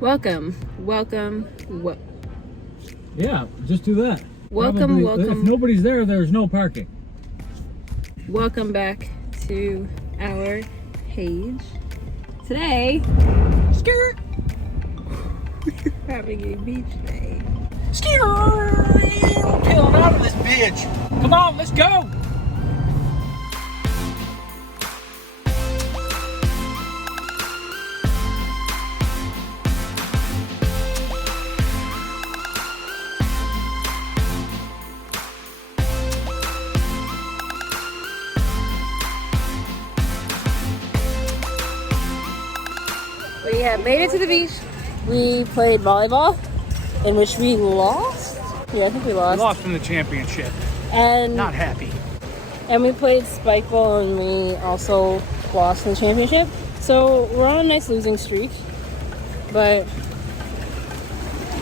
Welcome. Yeah, just do that. Welcome. If nobody's there, there's no parking. Welcome back to our page. Today, we're having a beach day. We're peeling out of this bitch. Come on, let's go. We have made it to the beach. We played volleyball, in which we lost. Yeah, I think we lost. We lost in the championship. And not happy. And we played spikeball, and we also lost in the championship. So we're on a nice losing streak, but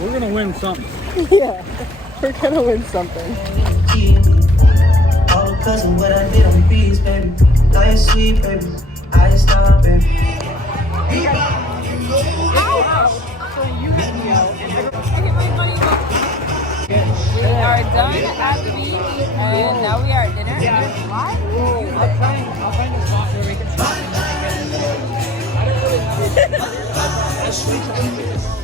we're gonna win something. Yeah, we're gonna win something. All because of what I did on beats, baby. Life sweet, baby. I stop, baby. We are done at the beach, and now we are at dinner. I'll find a spot where we can stop.